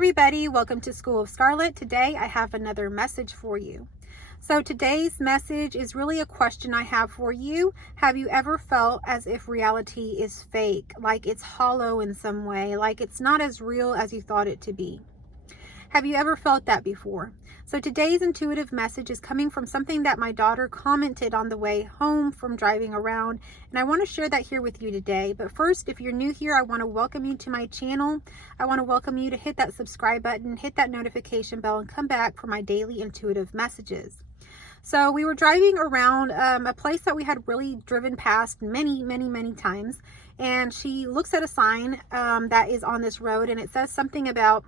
everybody, welcome to School of Scarlet. Today I have another message for you. So today's message is really a question I have for you. Have you ever felt as if reality is fake, like it's hollow in some way, like it's not as real as you thought it to be? Have you ever felt that before? So today's intuitive message is coming from something that my daughter commented on the way home from driving around, and I want to share that here with you today. But first, if you're new here, I want to welcome you to my channel. I want to welcome you to hit that subscribe button, hit that notification bell, and come back for my daily intuitive messages. So we were driving around a place that we had really driven past many times, and she looks at a sign that is on this road, and it says something about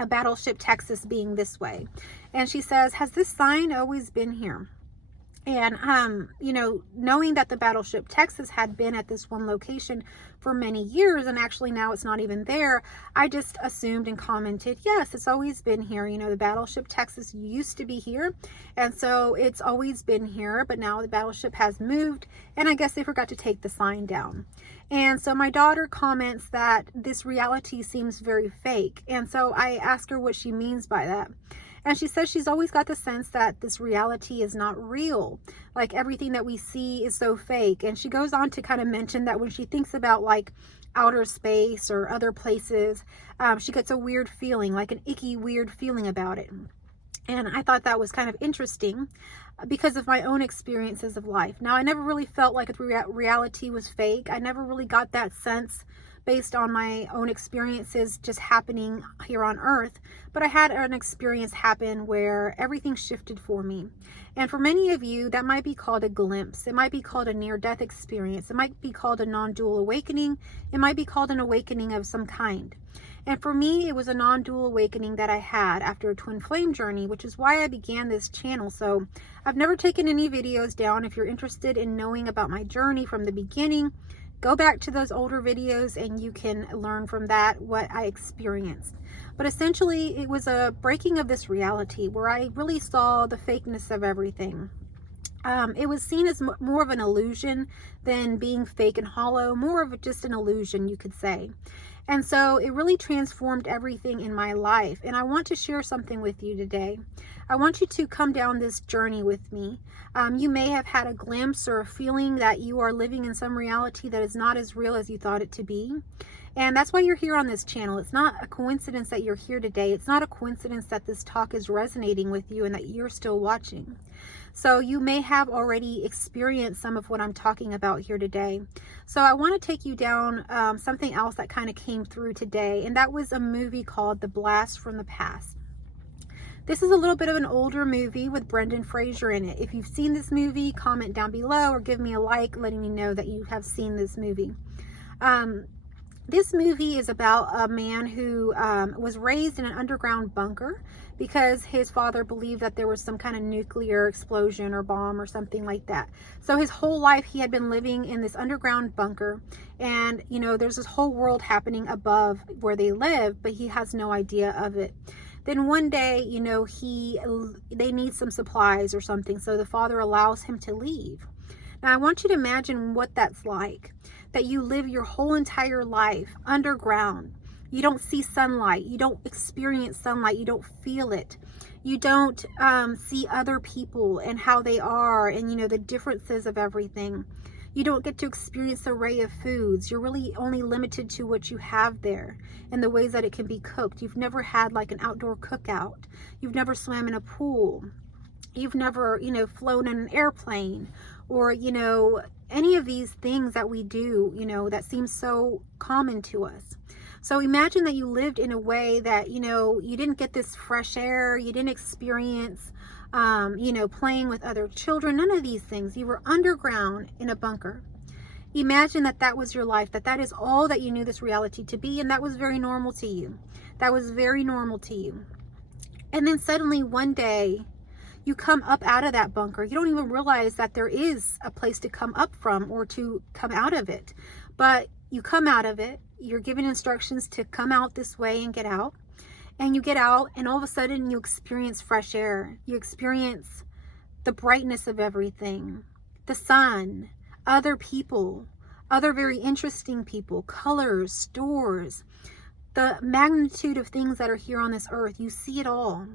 a battleship Texas being this way. And she says, has this sign always been here? And, knowing that the battleship Texas had been at this one location for many years, and actually now it's not even there, I just assumed and commented, yes, it's always been here. The battleship Texas used to be here, and so it's always been here, but now the battleship has moved, and I guess they forgot to take the sign down. And so my daughter comments that this reality seems very fake. And so I ask her what she means by that. And she says she's always got the sense that this reality is not real. Like everything that we see is so fake. And she goes on to kind of mention that when she thinks about like outer space or other places, she gets a weird feeling, like an icky, weird feeling about it. And I thought that was kind of interesting because of my own experiences of life. Now, I never really felt like reality was fake. I never really got that sense based on my own experiences just happening here on earth. But I had an experience happen where everything shifted for me. And for many of you, that might be called a glimpse. It might be called a near-death experience. It might be called a non-dual awakening. It might be called an awakening of some kind. And for me, it was a non-dual awakening that I had after a twin flame journey, which is why I began this channel. So I've never taken any videos down. If you're interested in knowing about my journey from the beginning, go back to those older videos and you can learn from that what I experienced. But essentially, it was a breaking of this reality where I really saw the fakeness of everything. It was seen as more of an illusion than being fake and hollow, more of just an illusion, you could say. And so it really transformed everything in my life. And I want to share something with you today. I want you to come down this journey with me. You may have had a glimpse or a feeling that you are living in some reality that is not as real as you thought it to be. And that's why you're here on this channel. It's not a coincidence that you're here today. It's not a coincidence that this talk is resonating with you and that you're still watching. So you may have already experienced some of what I'm talking about here today. So I want to take you down something else that kind of came through today, and that was a movie called The Blast from the Past. This is a little bit of an older movie with Brendan Fraser in it. If you've seen this movie, comment down below or give me a like letting me know that you have seen this movie. This movie is about a man who was raised in an underground bunker because his father believed that there was some kind of nuclear explosion or bomb or something like that. So his whole life he had been living in this underground bunker, and there's this whole world happening above where they live, but he has no idea of it. Then one day, they need some supplies or something, so the father allows him to leave. Now I want you to imagine what that's like, that you live your whole entire life underground. You don't see sunlight. You don't experience sunlight. You don't feel it. You don't see other people and how they are and, the differences of everything. You don't get to experience the array of foods. You're really only limited to what you have there and the ways that it can be cooked. You've never had like an outdoor cookout. You've never swam in a pool. You've never, flown in an airplane or, any of these things that we do, that seems so common to us. So imagine that you lived in a way that, you didn't get this fresh air, you didn't experience, playing with other children, none of these things. You were underground in a bunker. Imagine that that was your life, that is all that you knew this reality to be, and that was very normal to you. That was very normal to you. And then suddenly one day, you come up out of that bunker. You don't even realize that there is a place to come up from or to come out of it. But you come out of it. You're given instructions to come out this way and get out. And you get out, and all of a sudden you experience fresh air. You experience the brightness of everything, the sun, other people, other very interesting people, colors, stores, the magnitude of things that are here on this earth. You see it all.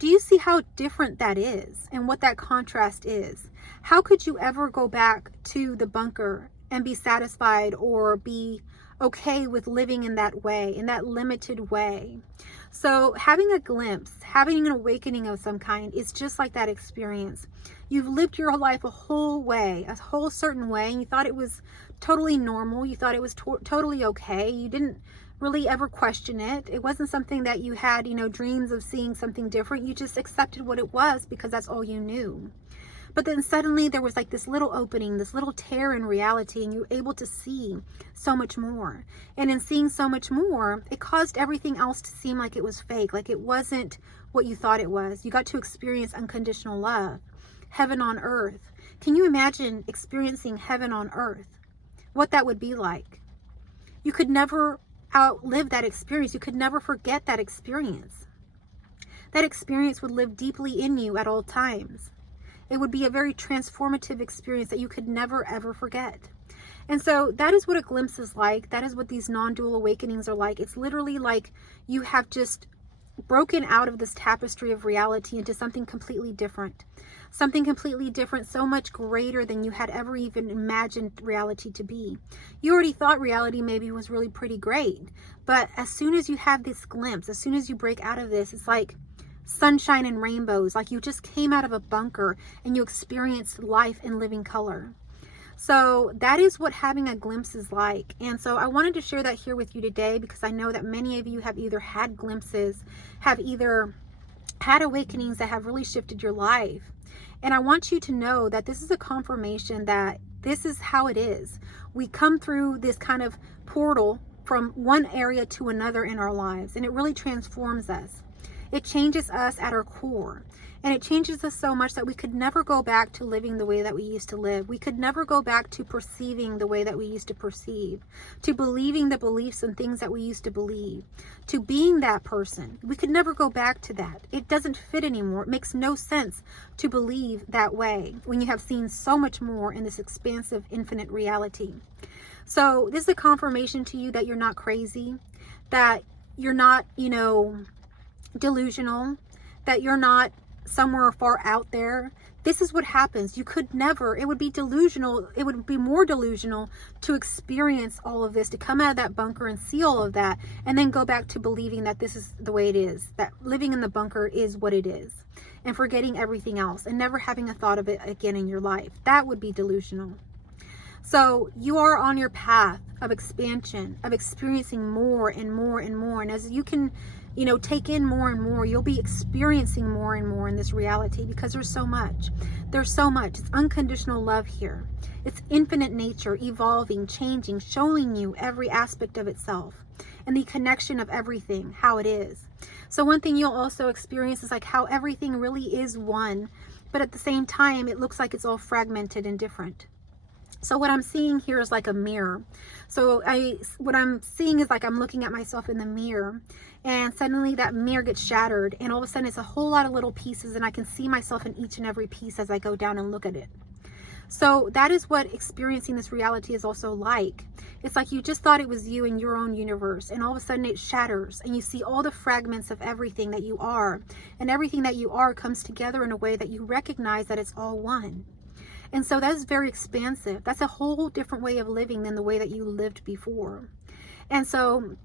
Do you see how different that is and what that contrast is? How could you ever go back to the bunker and be satisfied or be okay with living in that way, in that limited way? So having a glimpse, having an awakening of some kind is just like that experience. You've lived your whole life a whole way, a whole certain way, and you thought it was totally normal. You thought it was totally okay. You didn't really ever question it. It wasn't something that you had, dreams of seeing something different. You just accepted what it was because that's all you knew. But then suddenly there was like this little opening, this little tear in reality, and you were able to see so much more. And in seeing so much more, it caused everything else to seem like it was fake, like it wasn't what you thought it was. You got to experience unconditional love, heaven on earth. Can you imagine experiencing heaven on earth? What that would be like? You could never outlive that experience. You could never forget that experience. That experience would live deeply in you at all times. It would be a very transformative experience that you could never ever forget. And so that is what a glimpse is like. That is what these non-dual awakenings are like. It's literally like you have just broken out of this tapestry of reality into something completely different. Something completely different, so much greater than you had ever even imagined reality to be. You already thought reality maybe was really pretty great. But as soon as you have this glimpse, as soon as you break out of this, it's like sunshine and rainbows, like you just came out of a bunker and you experienced life in living color. So that is what having a glimpse is like. And so I wanted to share that here with you today because I know that many of you have either had glimpses, have either had awakenings that have really shifted your life. And I want you to know that this is a confirmation that this is how it is. We come through this kind of portal from one area to another in our lives, and it really transforms us. It changes us at our core, and it changes us so much that we could never go back to living the way that we used to live. We could never go back to perceiving the way that we used to perceive, to believing the beliefs and things that we used to believe, to being that person. We could never go back to that. It doesn't fit anymore. It makes no sense to believe that way when you have seen so much more in this expansive, infinite reality. So this is a confirmation to you that you're not crazy, that you're not, delusional, that you're not somewhere far out there. This is what happens. You could never, it would be delusional, it would be more delusional to experience all of this, to come out of that bunker and see all of that, and then go back to believing that this is the way it is, that living in the bunker is what it is, and forgetting everything else and never having a thought of it again in your life. That would be delusional. So you are on your path of expansion, of experiencing more and more and more. And as you can, take in more and more, you'll be experiencing more and more in this reality because there's so much. There's so much. It's unconditional love here. It's infinite nature, evolving, changing, showing you every aspect of itself and the connection of everything, how it is. So one thing you'll also experience is like how everything really is one, but at the same time, it looks like it's all fragmented and different. So what I'm seeing here is like a mirror. So what I'm seeing is like I'm looking at myself in the mirror, and suddenly that mirror gets shattered, and all of a sudden it's a whole lot of little pieces, and I can see myself in each and every piece as I go down and look at it. So that is what experiencing this reality is also like. It's like you just thought it was you in your own universe, and all of a sudden it shatters, and you see all the fragments of everything that you are, and everything that you are comes together in a way that you recognize that it's all one. And so that is very expansive. That's a whole different way of living than the way that you lived before. And so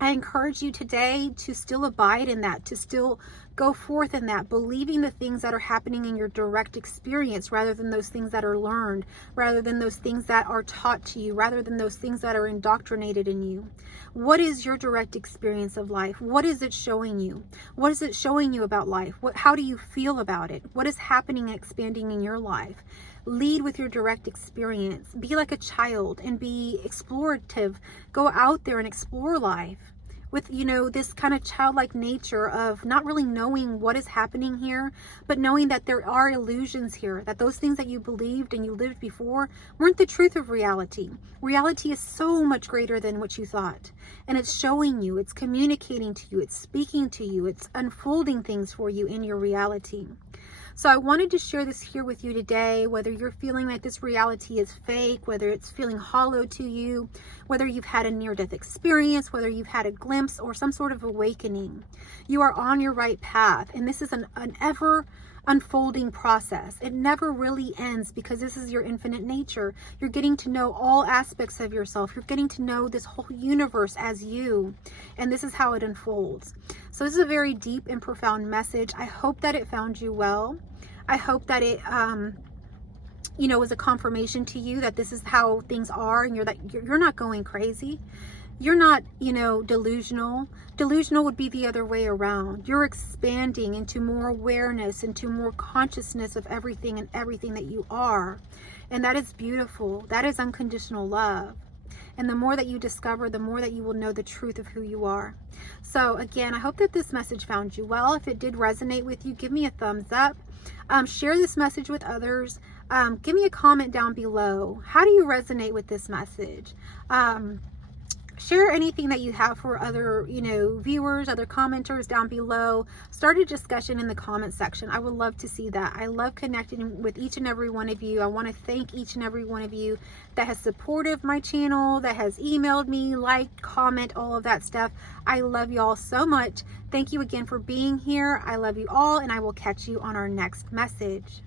I encourage you today to still abide in that, to still go forth in that, believing the things that are happening in your direct experience rather than those things that are learned, rather than those things that are taught to you, rather than those things that are indoctrinated in you. What is your direct experience of life? What is it showing you? What is it showing you about life? How do you feel about it? What is happening and expanding in your life? Lead with your direct experience. Be like a child and be explorative. Go out there and explore life with, this kind of childlike nature of not really knowing what is happening here, but knowing that there are illusions here, that those things that you believed and you lived before weren't the truth of reality. Reality is so much greater than what you thought. And it's showing you, it's communicating to you, it's speaking to you, it's unfolding things for you in your reality. So I wanted to share this here with you today, whether you're feeling like this reality is fake, whether it's feeling hollow to you, whether you've had a near-death experience, whether you've had a glimpse or some sort of awakening. You are on your right path, and this is an ever unfolding process. It never really ends because this is your infinite nature. You're getting to know all aspects of yourself. You're getting to know this whole universe as you, and this is how it unfolds. So this is a very deep and profound message. I hope that it found you well. I hope that it was a confirmation to you that this is how things are, and you're not going crazy. You're not, delusional. Delusional would be the other way around. You're expanding into more awareness, into more consciousness of everything and everything that you are. And that is beautiful. That is unconditional love. And the more that you discover, the more that you will know the truth of who you are. So again, I hope that this message found you well. If it did resonate with you, give me a thumbs up. Share this message with others. Give me a comment down below. How do you resonate with this message? Share anything that you have for other, viewers, other commenters down below. Start a discussion in the comment section. I would love to see that. I love connecting with each and every one of you. I want to thank each and every one of you that has supported my channel, that has emailed me, liked, comment, all of that stuff. I love you all so much. Thank you again for being here. I love you all, and I will catch you on our next message.